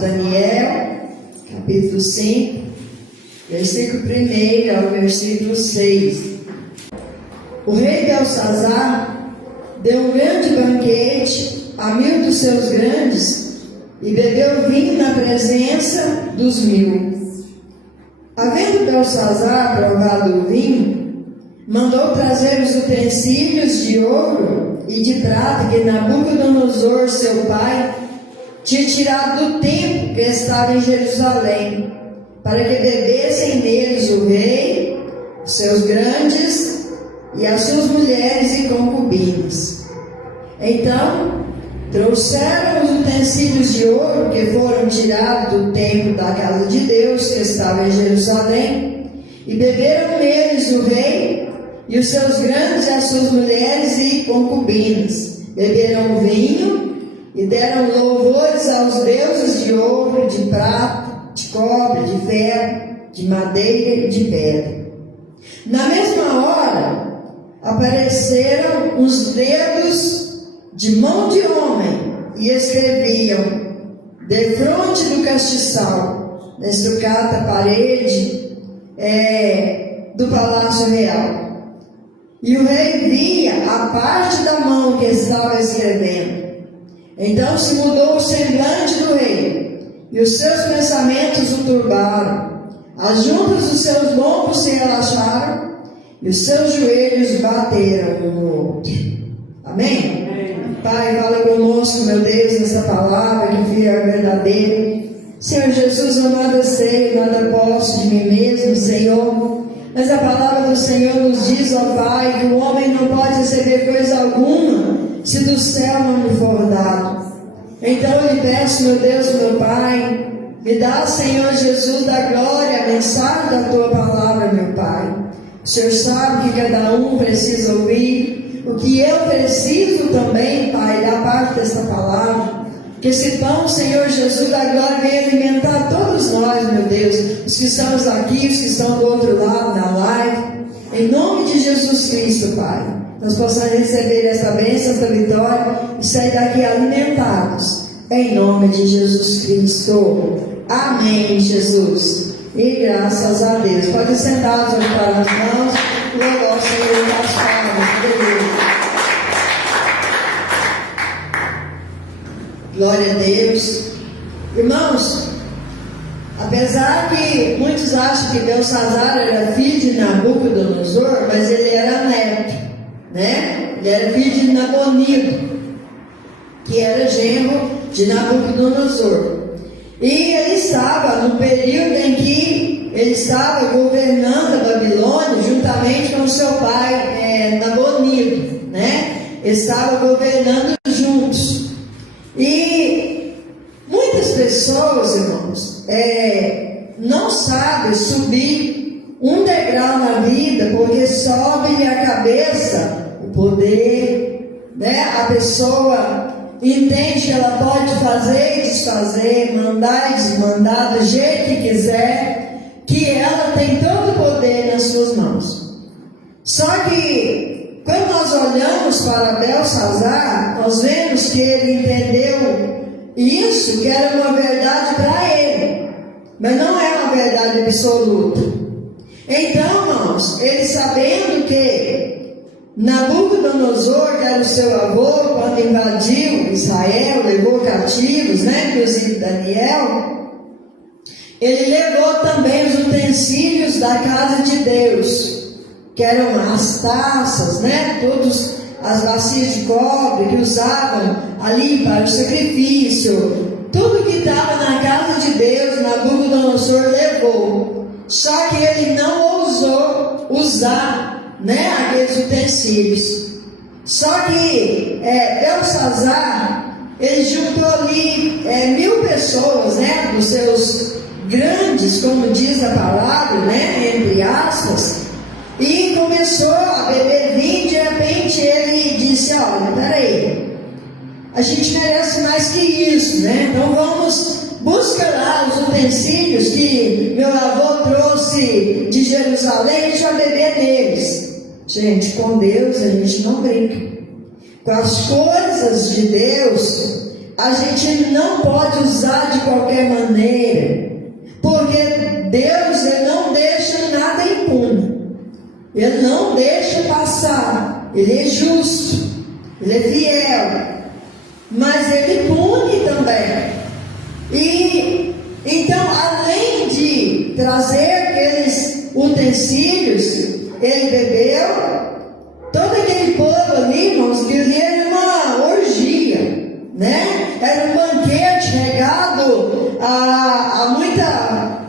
Daniel, capítulo 5, versículo 1 ao versículo 6. O rei Belsazar deu um grande banquete a 1000 dos seus grandes e bebeu vinho na presença dos 1000. Havendo Belsazar provado o vinho, mandou trazer os utensílios de ouro e de prata que Nabucodonosor, seu pai, tinha tirado do templo que estava em Jerusalém, para que bebessem neles o rei, os seus grandes e as suas mulheres e concubinas. Então trouxeram os utensílios de ouro que foram tirados do templo da casa de Deus que estava em Jerusalém, e beberam neles o rei e os seus grandes e as suas mulheres e concubinas. Beberam vinho e deram louvores aos deuses de ouro, de prata, de cobre, de ferro, de madeira e de pedra. Na mesma hora apareceram os dedos de mão de homem e escreviam defronte do castiçal, na estucada parede do palácio real. E o rei via a parte da mão que estava escrevendo. Então se mudou o semblante do rei, e os seus pensamentos o turbaram. As juntas dos seus lombos se relaxaram, e os seus joelhos bateram um no outro. Amém? Pai, fala conosco, meu Deus, nessa palavra que fiel é verdadeira. Senhor Jesus, eu nada sei, nada posso de mim mesmo, Senhor. Mas a palavra do Senhor nos diz, ó Pai, que o homem não pode receber coisa alguma se do céu não lhe for dado. Então eu lhe peço, meu Deus, meu Pai, me dá, Senhor Jesus, da glória, a mensagem da Tua palavra, meu Pai. O Senhor sabe que cada um precisa ouvir, o que eu preciso também, Pai, da parte dessa palavra. Que esse pão, Senhor Jesus, da glória, venha alimentar todos nós, meu Deus, os que estamos aqui, os que estão do outro lado, na live. Em nome de Jesus Cristo, Pai, nós possamos receber essa bênção, essa vitória e sair daqui alimentados. Em nome de Jesus Cristo. Amém, Jesus. E graças a Deus. Pode sentar, juntar as mãos. Glória ao Senhor das palmas. Glória a Deus. Irmãos, apesar que muitos acham que Belsazar era filho de Nabucodonosor, mas ele era neto, né? Ele era filho de Nabonido, que era genro de Nabucodonosor. E ele estava no período em que ele estava governando a Babilônia juntamente com seu pai Nabonido, né? Eles estavam governando juntos. E muitas pessoas, irmãos, não sabem subir um degrau na vida, porque sobe-lhe a cabeça o poder, né? A pessoa entende que ela pode fazer e desfazer, mandar e desmandar do jeito que quiser, que ela tem todo o poder nas suas mãos. Só que quando nós olhamos para Belsazar, nós vemos que ele entendeu isso, que era uma verdade para ele, mas não é uma verdade absoluta. Então, irmãos, ele sabendo que Nabucodonosor, que era o seu avô, quando invadiu Israel, levou cativos, né, inclusive Daniel, ele levou também os utensílios da casa de Deus, que eram as taças, né? Todas as bacias de cobre que usavam ali para o sacrifício, tudo que estava na casa de Deus, Nabucodonosor levou. Só que ele não ousou usar, né, aqueles utensílios. Só que Belsazar, ele juntou ali 1000 pessoas, né, dos seus grandes, como diz a palavra, né, entre aspas. E começou a beber vinho. De repente ele disse: olha, peraí, a gente merece mais que isso, né? Então vamos buscar lá os utensílios que meu avô trouxe de Jerusalém, a gente vai beber neles. Gente, com Deus a gente não brinca. Com as coisas de Deus a gente não pode usar de qualquer maneira, porque Deus, Ele não deixa nada impune. Ele não deixa passar. Ele é justo, Ele é fiel, mas Ele pune também. E então, além de trazer aqueles utensílios, Ele bebeu. Todo aquele povo ali, irmãos, que ali era uma orgia, né? Era um banquete regado a muita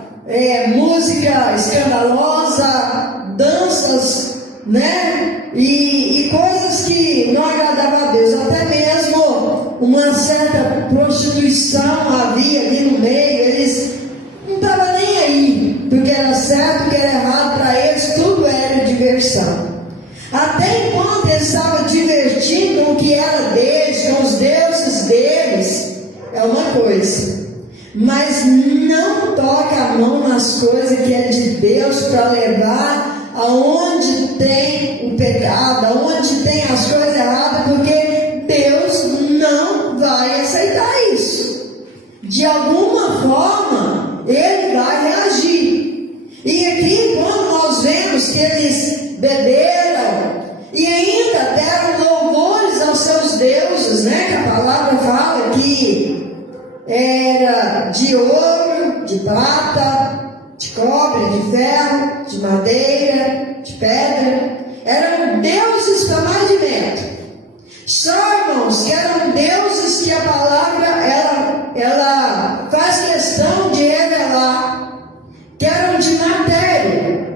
música escandalosa, danças, né? E coisas que não agradavam a Deus. Até mesmo uma certa prostituição havia ali no meio. Eles não estavam nem aí do que era certo, do que era errado. Para eles tudo era diversão. Até enquanto eles estavam divertindo com o que era deles, com os deuses deles, é uma coisa. Mas não toca a mão nas coisas que é de Deus, para levar aonde tem o pecado, aonde tem as coisas erradas, porque Deus não vai aceitar isso. De alguma forma, Ele vai reagir. E aqui, quando nós vemos que eles beberam e ainda deram louvores aos seus deuses, né? Que a palavra fala que era de ouro, de prata, de cobre, de ferro, de madeira, de pedra. Eram deuses para mais de dentro. Só, irmãos, que eram deuses que a palavra ela faz questão de revelar, que eram de matéria,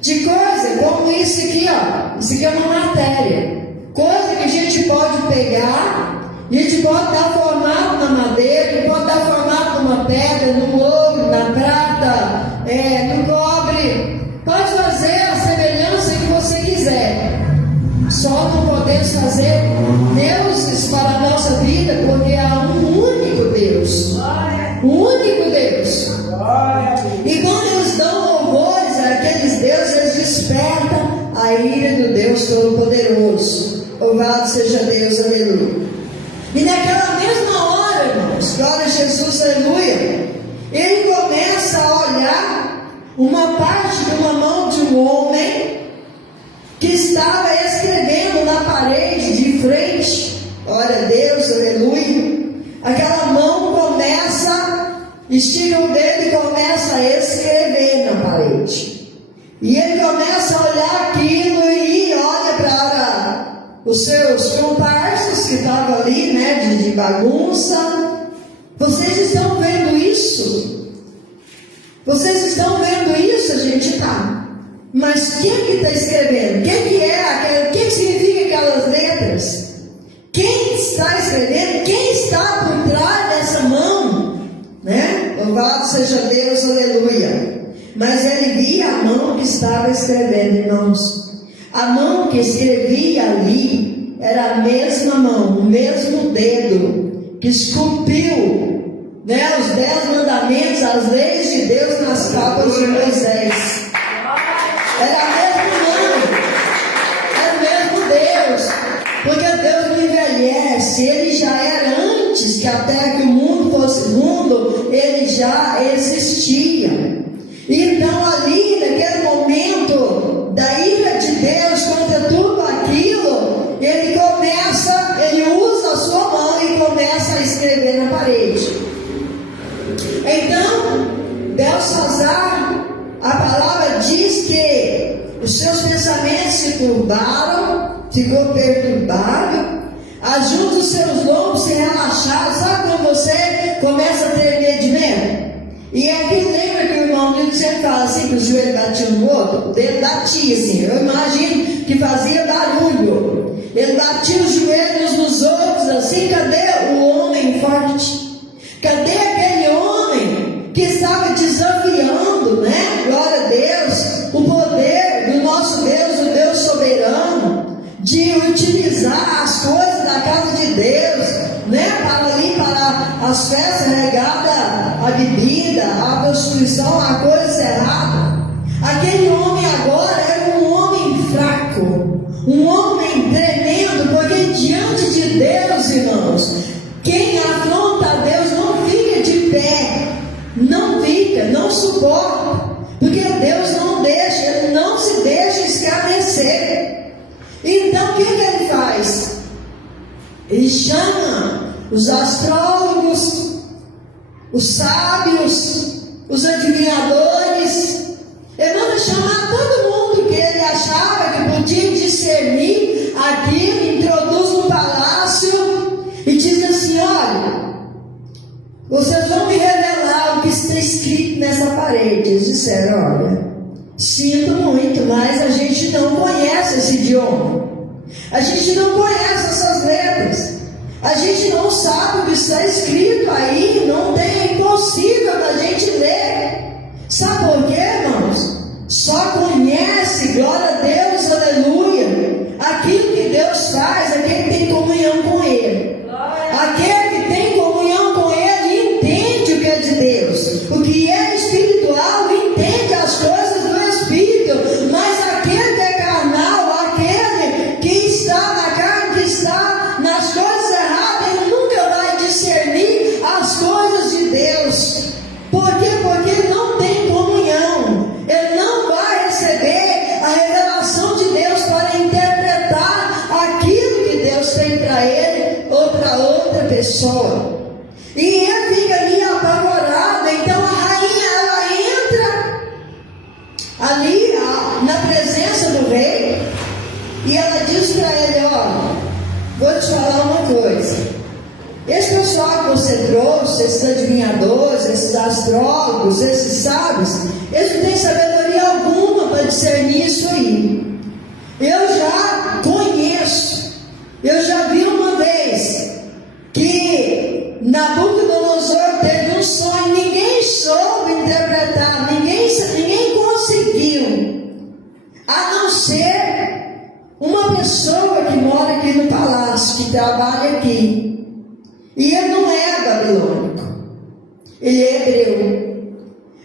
de coisa como isso aqui, ó. Isso aqui é uma matéria, coisa que a gente pode pegar, a gente pode dar formato na madeira, pode dar formato numa pedra, no ouro, na prata, no cobre. Pode fazer a semelhança que você quiser. Só não podemos fazer deuses para a nossa vida, porque há um único Deus. Um único Deus. E quando eles dão louvores àqueles deuses, eles despertam a ira do Deus Todo-Poderoso. Louvado seja Deus, aleluia. E naquela mesma hora, irmãos, glória a Jesus, aleluia, ele começa a olhar uma parte de uma mão de um homem que estava escrevendo na parede de frente. Glória a Deus, aleluia. Aquela mão começa, estica o dedo e começa a escrever na parede. E ele começa a olhar aquilo e olha para os seus comparsas que estavam ali, né, de bagunça. Vocês estão vendo isso? Vocês estão vendo isso? A gente está. Mas quem que está escrevendo? O que significa aquelas letras? Quem está escrevendo? Quem está por trás dessa mão? Né? Louvado seja Deus, aleluia. Mas ele via a mão que estava escrevendo, irmãos. A mão que escrevia ali era a mesma mão, o mesmo dedo que esculpiu, né, os 10 mandamentos, as leis de Deus nas capas de Moisés. Era a mesma mão, era o mesmo Deus, porque Deus não envelhece. Ele já era antes que até que o mundo fosse mundo, ele já existia. Então ali, naquele momento da ira de Deus contra tudo aquilo, ele usa a sua mão e começa a escrever na parede. Então, Belsazar, a palavra diz que os seus pensamentos se turbaram, ficou perturbado, ajuda os seus lombos se relaxaram. Sabe quando você começa a tremer de medo? E aqui lembra que o irmão Nilton sempre fala assim, que os joelhos batiam no outro? O dedo batia assim, eu imagino que fazia barulho. Ele batia os joelhos nos outros assim. Cadê o homem forte? Cadê aquele homem que estava desafiando, né? Glória a Deus, o poder do nosso Deus, o Deus soberano, de utilizar as coisas da casa de Deus, né? Para as festas regadas a bebida, a prostituição, a coisa errada. Aquele homem agora era um homem fraco, um homem tremendo, porque diante de Deus, irmãos, quem afronta suporta, porque Deus não deixa, Ele não se deixa escarnecer. Então o que Ele faz? Ele chama os astrólogos, os sábios, os adivinhadores. Ele manda chamar todo mundo que ele achava que podia discernir aquilo, introduz no palácio e diz assim: olha, vocês vão me revelar o que está escrito nessa parede. Eles disseram: olha, sinto muito, mas a gente não conhece esse idioma, a gente não conhece essas letras, a gente não sabe o que está escrito aí, não tem, é impossível da gente ler. Sabe por quê, irmãos? Só conhece, glória a Deus, aleluia, aquilo que Deus faz, aquele que tem comunhão com Ele. Aquele que tem comunhão com Ele entende o que é de Deus. O que é espiritual entende as coisas do Espírito. Mas aquele que é carnal, aquele que está na carne, que está nas coisas erradas, ele nunca vai discernir as coisas de Deus. Por quê? Porque ele não tem comunhão. Ele não vai receber a revelação de Deus para interpretar aquilo que Deus tem para ele ou para outra pessoa. E ele fica ali apavorado. Então a rainha, ela entra ali na presença do rei e ela diz para ele: olha, vou te falar uma coisa. Esse pessoal que você trouxe, esses adivinhadores, esses astrólogos, esses sábios, eles não têm sabedoria alguma para discernir isso aí. Eu já conheço, eu já vi uma vez que Nabucodonosor teve um sonho, ninguém soube interpretar, ninguém conseguiu, a não ser uma pessoa que mora aqui no palácio, que trabalha aqui. E ele não é babilônico, ele é hebreu,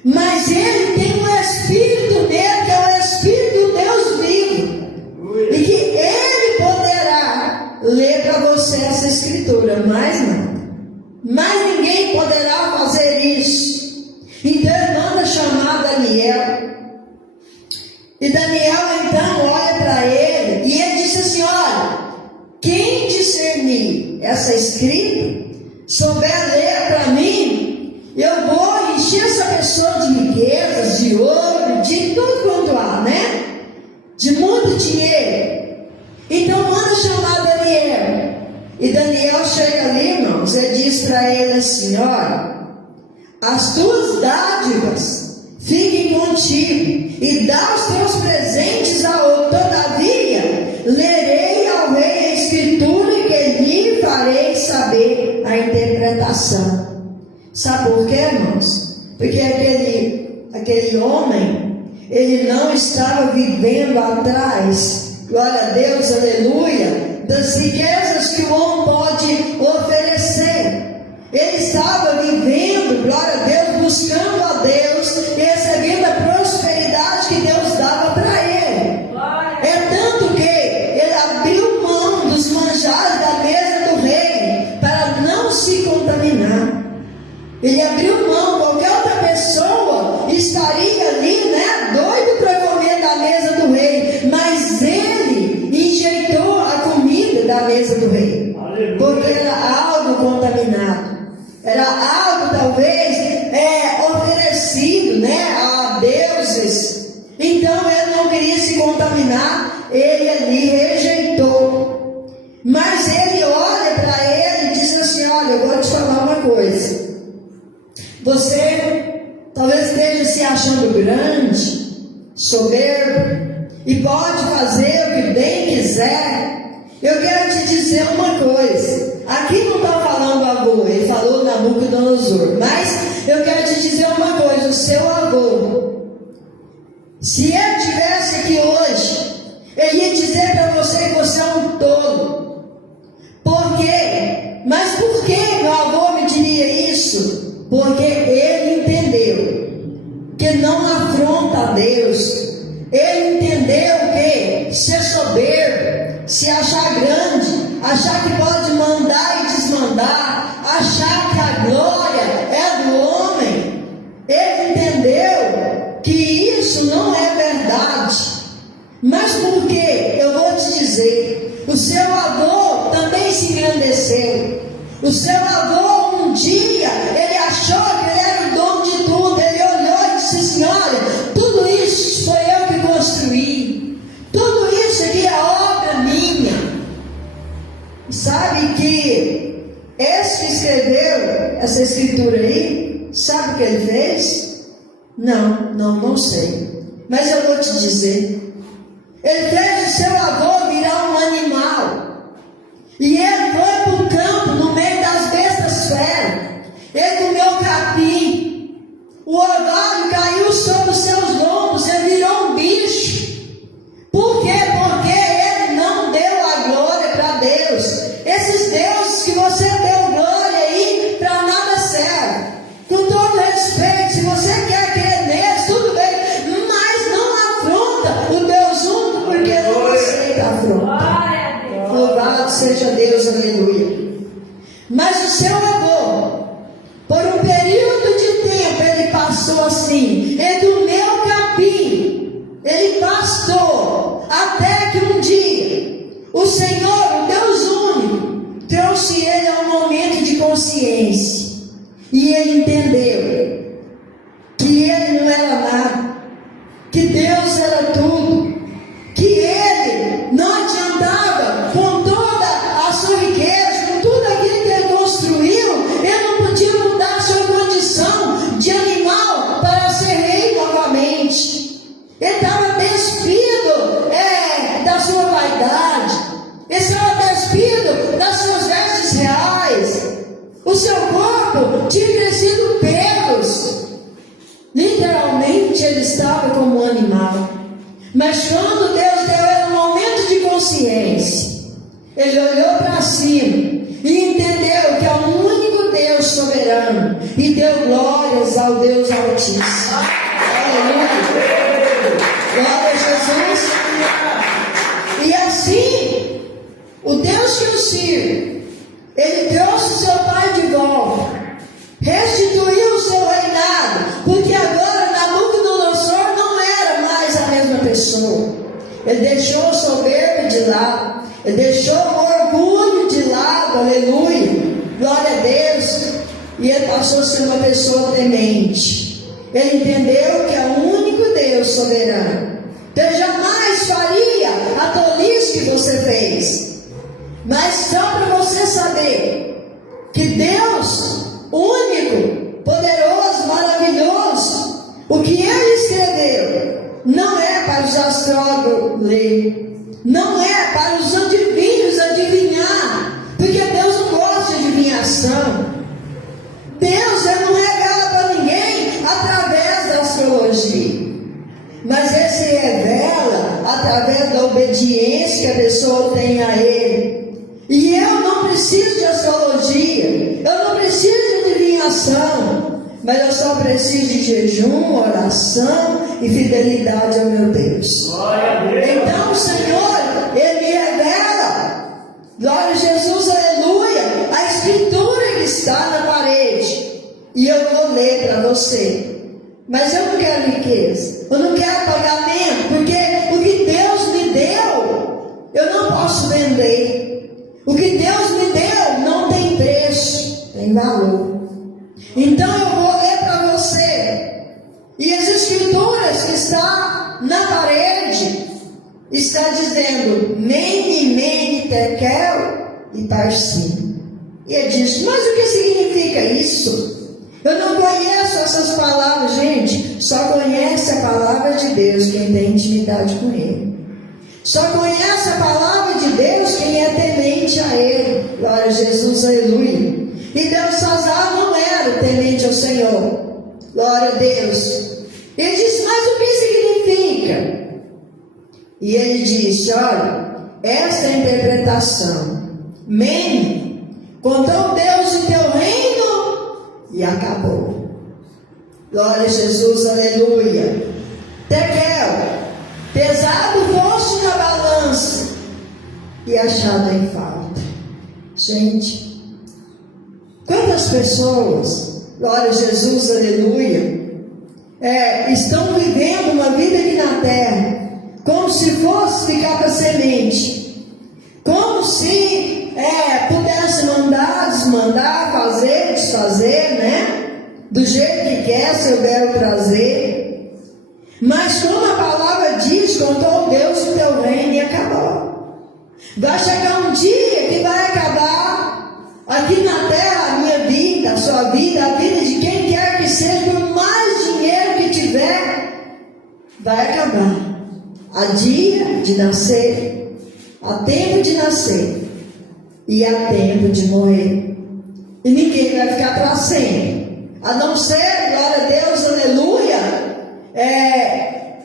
mas ele tem um espírito dele, que é o espírito do Deus vivo, e que ele poderá ler para você essa escritura, mais nada, mas ninguém poderá fazer isso. Então ele manda chamar Daniel, e Daniel então olha para ele, e ele disse assim: olha, quem discernir essa escrita, souber ler para mim, eu vou encher essa pessoa de riquezas, de ouro, de tudo quanto há, né? De muito dinheiro. Então manda chamar Daniel. E Daniel chega ali, irmãos, e diz para ele assim: olha, as tuas dádivas fiquem contigo, e dá os teus presentes a outro. Todavia, lerei ao rei a escritura, e que lhe farei saber a interpretação. Sabe por quê, irmãos? Porque aquele homem, ele não estava vivendo atrás, glória a Deus, aleluia, das riquezas que o homem pode oferecer. Ele estava vivendo, glória a Deus, buscando a Deus e recebendo a prosperidade que Deus dava para ele. É tanto que ele abriu mão dos manjares da mesa do rei para não se contaminar. Ele abriu mão, qualquer outra pessoa estaria ali, né, doido para comer da mesa do rei, mas ele enjeitou a comida da mesa do rei, porque era algo contaminado, era algo talvez oferecido, né, a deuses. Então ele não queria se contaminar, ele ali rejeitou. Mas ele olha para ele e diz assim: olha, eu vou te falar uma coisa. Você talvez esteja se achando grande, soberbo, e pode fazer o que bem quiser. Eu quero te dizer uma coisa. Aqui não está falando avô, ele falou Nabucodonosor. Mas eu quero te dizer uma coisa: o seu avô, se ele estivesse aqui hoje, ele ia dizer para você que você é um tolo. Por quê? Mas por que meu avô me diria isso? Porque ele entendeu que não afronta a Deus. Ele entendeu que ser soberbo, se achar grande, achar que pode mandar e desmandar, achar que a glória é do homem. Ele entendeu isso não é verdade. Mas por quê? Eu vou te dizer. O seu avô também se engrandeceu. O seu avô, um dia, ele achou que ele era o dono de tudo. Ele olhou e disse assim: olha, tudo isso foi eu que construí. Tudo isso aqui é obra minha. Sabe que esse que escreveu essa escritura aí, sabe o que ele fez? Não sei. Mas eu vou te dizer. Ele fez o seu avô virar um animal. E ele foi para o campo, no meio das bestas feras. Ele comeu capim. O orvalho caiu sobre os seus lombos. Ele virou um bicho. Por quê? Porque ele não deu a glória para Deus. Esses deuses que você deu glória aí, para nada serve. Com todo respeito, se você quer crer neles, tudo bem. Mas não afronta o Deus único, porque não aceita afronta. Louvado seja Deus, aleluia. Mas o seu avô, por um período de tempo, ele passou assim, entre o meu capim, ele pastou, até que um dia, o Senhor, o Deus único, trouxe ele a um momento de consciência, e ele entendeu, que ele não era nada, que Deus era tudo, que ele não adiantava com toda a sua riqueza, com tudo aquilo que ele construiu, ele não podia mudar a sua condição de animal para ser rei novamente. Ele estava despido da sua vaidade, ele estava despido das suas vestes reais, o seu corpo tinha crescido pelos, literalmente ele estava como um animal. Mas quando Deus deu ele um momento de consciência, ele olhou para cima e entendeu que é o único Deus soberano e deu glórias ao Deus Altíssimo. Aleluia! Glória a Jesus! E assim, o Deus que eu sirvo, ele trouxe o seu pai de volta, restituiu o seu reinado, porque agora Nabucodonosor não era mais a mesma pessoa. Ele deixou o soberbo de lado, ele deixou o orgulho de lado, aleluia, glória a Deus, e ele passou a ser uma pessoa temente. Ele entendeu que é o único Deus soberano. Então ele jamais faria a tolice que você fez. Mas só para você saber que Deus único, poderoso, maravilhoso, o que ele escreveu não é para os astrólogos ler, não é para os adivinhos adivinhar, porque Deus não gosta de adivinhação. Deus não revela para ninguém através da astrologia, mas ele se revela através da obediência que a pessoa tem a ele. E eu não preciso de astrologia, eu não preciso de adivinhação, mas eu só preciso de jejum, oração e fidelidade ao meu Deus. Então o Senhor, ele me revela, glória a Jesus, aleluia, a escritura que está na parede, e eu vou ler para você. Mas eu não quero riqueza, eu não quero pagamento, porque o que Deus me deu, eu não posso vender. O que Deus me deu não tem preço, tem valor. Então eu vou ler para você. E as escrituras que estão na parede, está dizendo Mene, Mene, Tekel e Parsim. E ele diz: mas o que significa isso? Eu não conheço essas palavras, gente. Só conhece a palavra de Deus quem tem intimidade com Ele. Só conhece a palavra de Deus quem é temente a Ele. Glória a Jesus, aleluia. E Belsazar não era temente ao Senhor. Glória a Deus. Ele disse: mas o que significa? E ele disse: olha, esta é a interpretação. Mene, contou Deus o teu reino e acabou. Glória a Jesus, aleluia. Tekel, pesado foste na balança e achado em falta. Gente, quantas pessoas, glória a Jesus, aleluia, estão vivendo uma vida aqui na terra, como se fosse ficar para semente, como se pudesse mandar, desmandar, fazer, desfazer, né? Do jeito que quer, seu belo prazer. Mas como a palavra diz, contou Deus o teu reino e acabou. Vai chegar um dia que vai acabar aqui na terra a minha vida, a sua vida, a vida de quem quer que seja, por mais dinheiro que tiver, vai acabar. Há dia de nascer, há tempo de nascer e há tempo de morrer. E ninguém vai ficar para sempre, a não ser, glória a Deus, aleluia,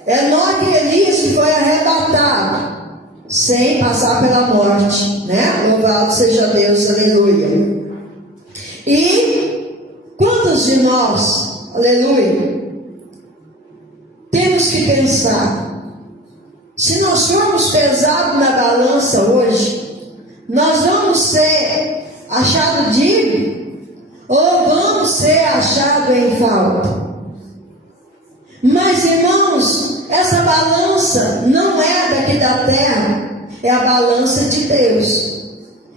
Enoque e Elias que foi arrebatado sem passar pela morte, né? Louvado seja Deus, aleluia. E quantos de nós, aleluia, temos que pensar, se nós formos pesados na balança hoje, nós vamos ser achados dignos ou vamos ser achados em falta? Mas, irmãos, essa balança não é daqui da terra, é a balança de Deus.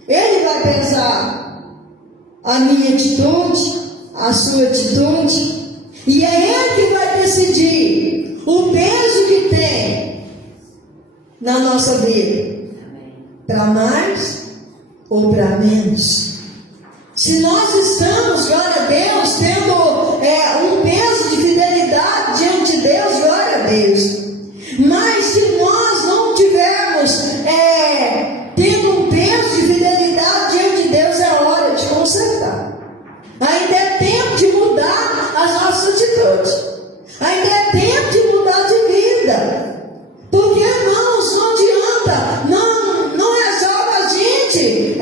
Ele vai pesar a minha atitude, a sua atitude, e é Ele que vai decidir o peso que tem na nossa vida, para mais ou para menos. Se nós estamos, glória a Deus, tendo um peso de fidelidade diante de Deus, glória a Deus. Mas se nós não tivermos tendo um peso de fidelidade diante de Deus, é hora de consertar. Ainda é tempo de mudar as nossas atitudes. Ainda é tempo de mudar de vida. Porque, irmãos, não adianta, não resolve a gente,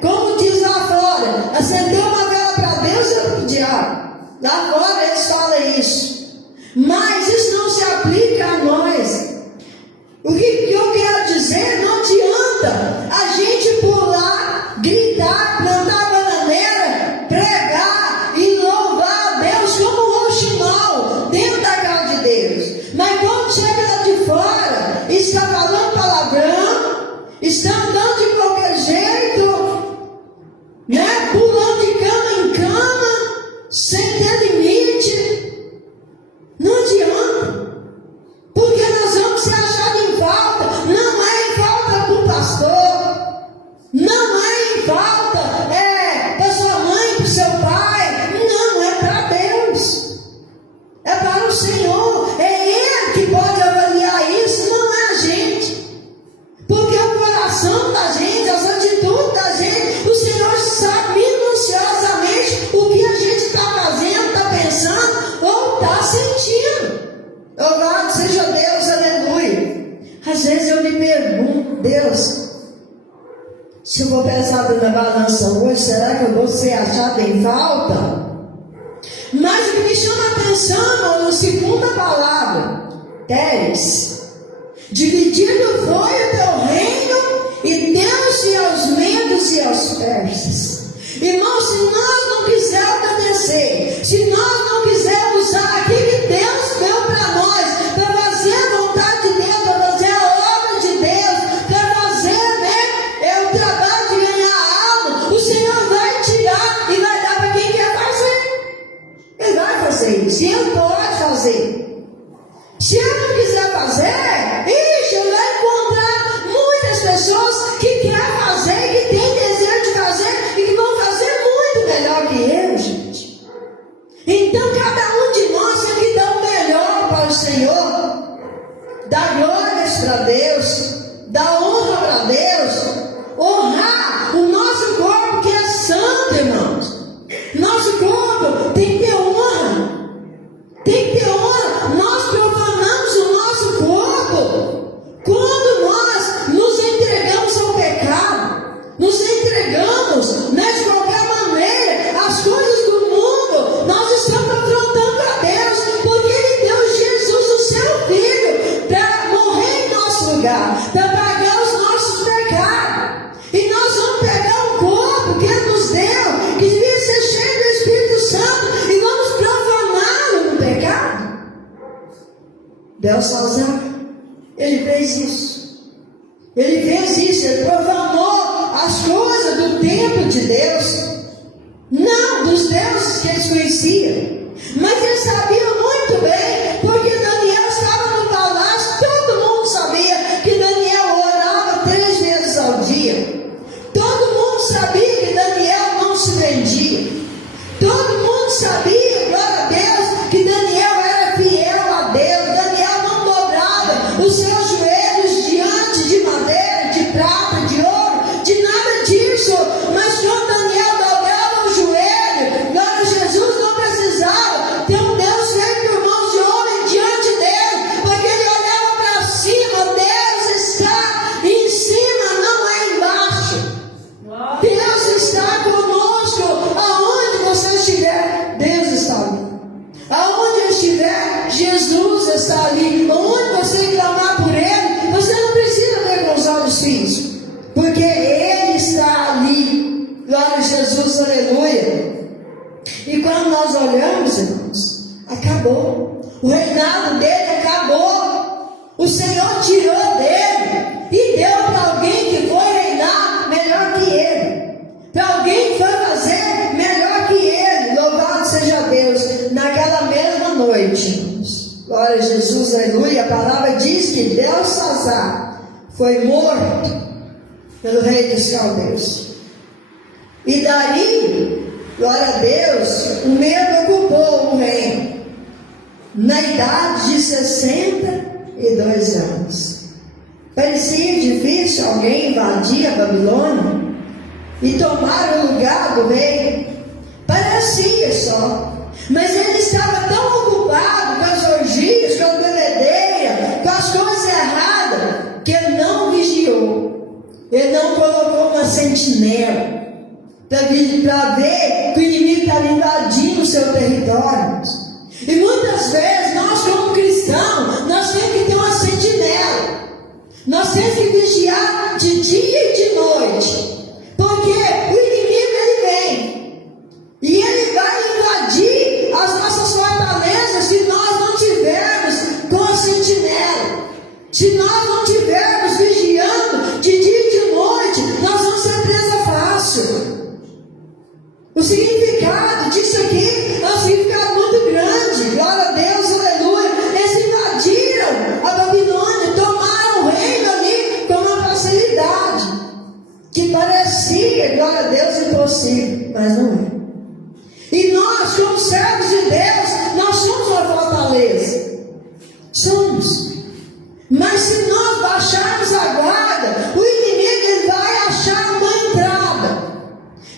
como diz lá fora, acender uma vela para Deus e para o diabo. Lá fora eles falam isso. Mas isso não se aplica a nós. O que eu quero dizer, não adianta a gente pular, gritar, plantar bananeira, pregar e louvar a Deus como um roxinol dentro da casa de Deus. Mas quando chega lá de fora, está falando palavrão, está andando de qualquer jeito, né? Pulando de cama em cama, sem ter limite. Não adianta. Porque nós vamos ser achados em falta. Não é em falta para o pastor. Não é em falta para sua mãe, para o seu pai. Não, é para Deus. É para o Senhor. É Ele que pode avaliar isso, não é a gente. Porque o coração da gente, as atitudes da gente, o Senhor sabe minuciosamente o que a gente está fazendo, está pensando ou está sentindo. Louvado seja Deus, aleluia. Às vezes eu me pergunto, Deus, se eu vou pesado na balança hoje, será que eu vou ser achado em falta? Mas o que me chama a atenção, na segunda palavra, Teres, dividido foi o teu reino e deu-se aos medos e aos persas. Irmãos, se nós não quisermos obedecer, se nós não quisermos usar aquilo que Deus deu para nós, para fazer a vontade de Deus, para fazer a obra de Deus, para fazer o trabalho de ganhar alma, o Senhor vai tirar e vai dar para quem quer fazer. Ele vai fazer isso, e Ele pode fazer. Se eu não quiser fazer, eu vou encontrar muitas pessoas que querem fazer, que têm desejo de fazer e que vão fazer muito melhor que eu, gente. Então cada um de nós tem que dar o melhor para o Senhor, dar glórias para Deus, dar honra para Deus, honrar o nosso corpo que é santo, irmãos. Nosso corpo tem que ter honra. Tem que ter honra. Nós profanamos o nosso corpo quando nós nos entregamos ao pecado, nos entregamos, de qualquer maneira, as coisas do mundo. Nós estamos afrontando a Deus, porque Ele deu Jesus, o seu Filho, para morrer em nosso lugar, para pagar os nossos pecados. E nós vamos pegar Belsazar, ele fez isso. Ele profanou as coisas do templo de Deus, não dos deuses que eles conheciam. Mas ele sabia muito bem, porque Daniel estava no palácio, todo mundo sabia que Daniel orava 3 vezes ao dia. Todo mundo sabia que Daniel não se vendia. Todo mundo sabia, glória a Deus, que Daniel era fiel a Deus. Daniel não dobrava os seus joelhos diante de madeira, de prata, de ouro, de nada disso. Mas quando Daniel dobrava o joelho, glória a Jesus, não precisava ter um Deus feito por mãos de homem diante dele, porque ele olhava para cima. Deus está em cima, não é embaixo. Deus está conosco, aonde você estiver, Deus está ali. Aonde eu estiver, Jesus está ali. Aonde você clamar por Ele, você não precisa ver com os olhos físicos, porque Ele está ali. Glória a Jesus, aleluia. E quando nós olhamos, irmãos, acabou. O reinado dele acabou. O Senhor tirou dele e deu para alguém que foi reinar melhor que ele, para alguém que foi fazer melhor que ele. Louvado seja Deus. Naquela mesma noite, irmãos, glória a Jesus, aleluia, a palavra diz que Belsazar foi morto pelo rei dos caldeus. E daí, glória a Deus, o medo ocupou o reino na idade de 62 anos. Parecia difícil alguém invadir a Babilônia e tomar o lugar do rei. Parecia só. Mas ele estava tão ocupado com as orgias, com a bebedeira, com as coisas erradas, que ele não vigiou. Ele não colocou uma sentinela para ver que o inimigo estava invadindo o seu território. E muitas vezes nós, como cristãos, nós temos que ter uma sentinela. Nós temos que vigiar de dia e de noite, porque o inimigo ele vem e ele vai invadir as nossas fortalezas se nós não tivermos com a sentinela. Se nós não tivermos vigiando de dia e de noite, nós vamos ser presa fácil. O significado disso aqui é um significado muito grande. Glória a Deus, aleluia. Eles invadiram a Babilônia, tomaram o reino ali com uma facilidade que parecia, glória a Deus, impossível, mas não é. E nós, como servos de Deus, nós somos uma fortaleza. Somos. Mas se nós baixarmos a guarda, o inimigo ele vai achar uma entrada.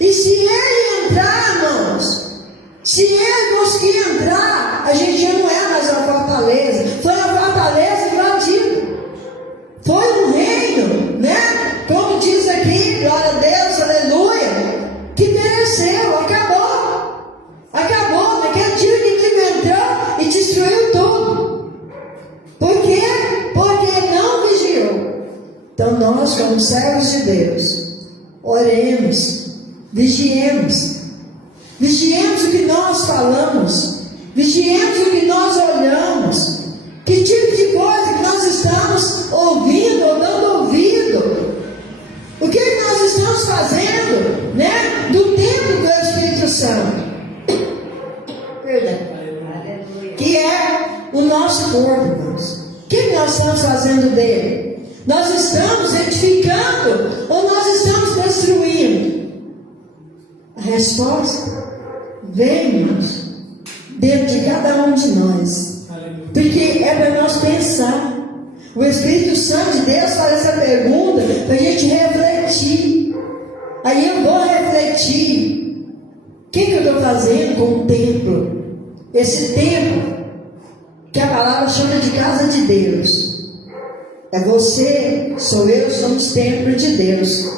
E se ele entrar, irmãos, se ele conseguir entrar, a gente já não é mais uma fortaleza. Foi uma fortaleza invadida. Foi um reino, né? Como diz aqui, glória a Deus, aleluia, que pereceu, acabou. Acabou. Naquele dia o inimigo entrou e destruiu tudo. Por quê? Porque não vigiou. Então nós, como servos de Deus, oremos. Vigiemos. Vigiemos o que nós falamos. Vigiemos o que nós olhamos. Que tipo de coisa que nós estamos ouvindo ou dando ouvido? O que nós estamos fazendo, né? Do tempo do Espírito Santo. Perdão. Que é o nosso corpo, irmãos. O que nós estamos fazendo dele? Nós estamos edificando ou nós estamos destruindo? A resposta vem, irmãos, dentro de cada um de nós. Porque é para nós pensar. O Espírito Santo de Deus faz essa pergunta para a gente refletir. Aí eu vou refletir. O que eu estou fazendo com o templo? Esse templo que a palavra chama de casa de Deus. É você, sou eu, somos templo de Deus.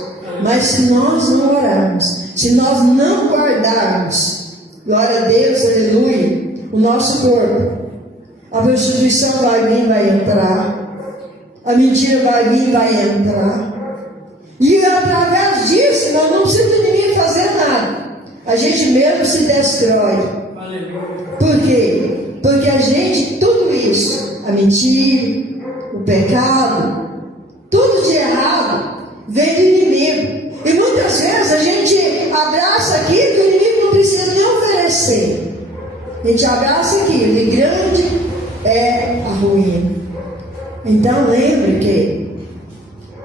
Mas se nós não orarmos, se nós não guardarmos, glória a Deus, aleluia, o nosso corpo, a prostituição vai vir, vai entrar, a mentira vai vir, vai entrar, e através disso nós não precisamos do inimigo fazer nada, a gente mesmo se destrói. Por quê? Porque a gente, tudo isso, a mentira, o pecado, tudo de errado vem do inimigo. E muitas vezes a gente abraça aquilo que o inimigo não precisa nem oferecer. A gente abraça aquilo, e grande é a ruína. Então lembre que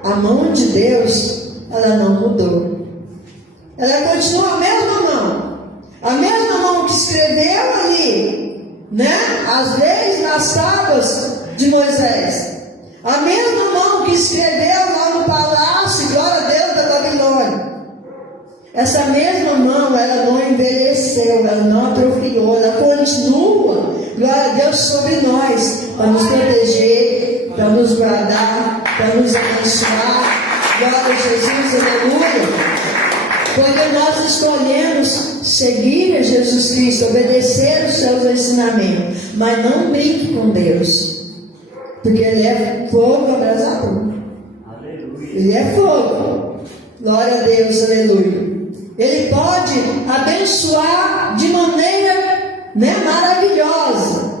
a mão de Deus, ela não mudou. Ela continua a mesma mão. A mesma mão que escreveu ali, as leis nas tábuas de Moisés. A mesma mão que escreveu lá no palácio, glória a Deus, da Babilônia. Essa mesma mão, ela não envelheceu, ela não atrofiou, ela continua, glória a Deus, sobre nós, para nos proteger, para nos guardar, para nos abençoar. Glória a Jesus, aleluia. Porque nós escolhemos seguir a Jesus Cristo, obedecer os seus ensinamentos, mas não brinque com Deus, porque Ele é fogo abrasador. Ele é fogo. Glória a Deus, aleluia. Ele pode abençoar de maneira maravilhosa.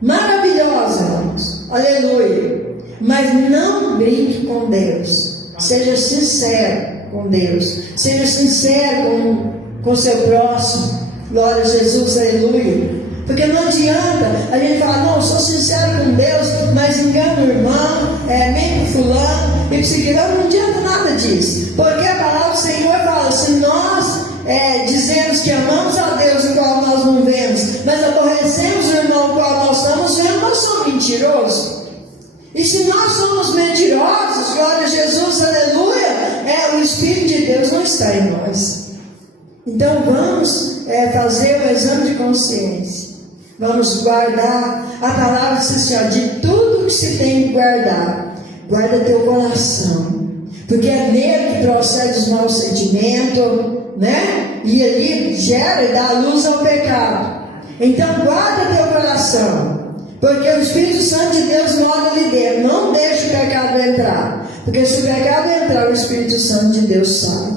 Maravilhosa, irmãos. Aleluia. Mas não brinque com Deus. Seja sincero com Deus. Seja sincero com seu próximo. Glória a Jesus, aleluia. Porque não adianta a gente falar, não, eu sou sincero com Deus, mas engano o irmão, mente fulano, e psiquilano, não adianta nada disso. Porque a palavra do Senhor fala, se nós dizemos que amamos a Deus, o qual nós não vemos, mas aborrecemos o irmão, o qual nós estamos vendo, nós somos mentirosos. E se nós somos mentirosos, glória a Jesus, aleluia, o Espírito de Deus não está em nós. Então vamos fazer o exame de consciência. Vamos guardar. A palavra diz assim, de tudo que se tem que guardar, guarda teu coração, porque é nele que procede os maus sentimentos, e ele gera e dá luz ao pecado. Então guarda teu coração, porque o Espírito Santo de Deus mora ali dentro. Não deixe o pecado entrar, porque se o pecado entrar, o Espírito Santo de Deus sai.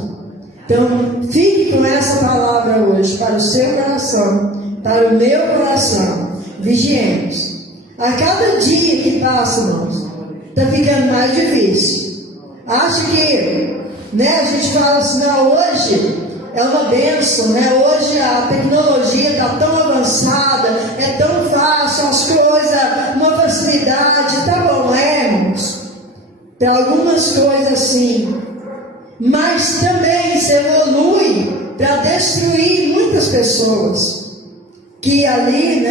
Então fique com essa palavra hoje para o seu coração, para o meu coração. Vigiemos. A cada dia que passa, irmãos, está ficando mais difícil. Acho que a gente fala assim, não, hoje é uma bênção, hoje a tecnologia está tão avançada, é tão fácil, as coisas, uma facilidade, tá bom, irmãos? Para algumas coisas sim, mas também se evolui para destruir muitas pessoas, que ali,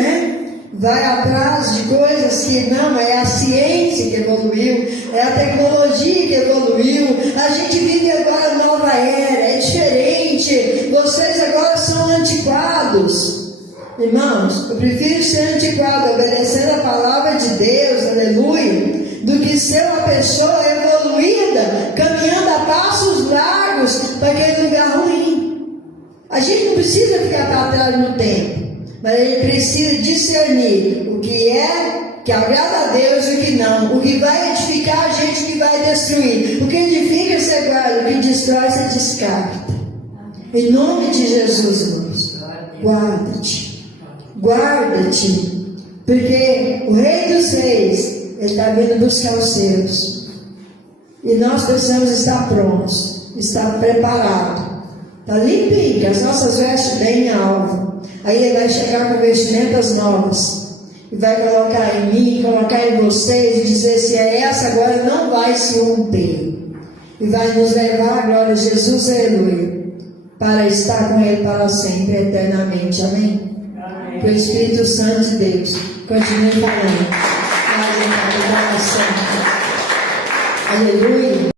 vai atrás de coisas que não, é a ciência que evoluiu, é a tecnologia que evoluiu. A gente vive agora nova era, é diferente. Vocês agora são antiquados. Irmãos, eu prefiro ser antiquado, obedecendo a palavra de Deus, aleluia, do que ser uma pessoa evoluída, caminhando a passos largos para aquele lugar ruim. A gente não precisa ficar para trás no tempo, mas ele precisa discernir o que que agrada a Deus e o que não, o que vai edificar a gente, o que vai destruir. O que edifica você guarda, o que destrói você descarta. Em nome de Jesus, irmãos, guarda-te, porque o Rei dos Reis, ele está vindo buscar os seus, e nós precisamos estar prontos, estar preparados. Está limpinho, que as nossas vestes bem alvo. Aí ele vai chegar com vestimentas novas e vai colocar em mim, colocar em vocês, e dizer, se é essa agora, não vai se romper, e vai nos levar, glória a Jesus, aleluia, para estar com ele para sempre, eternamente, amém? Que o Espírito Santo de Deus continue falando, aleluia.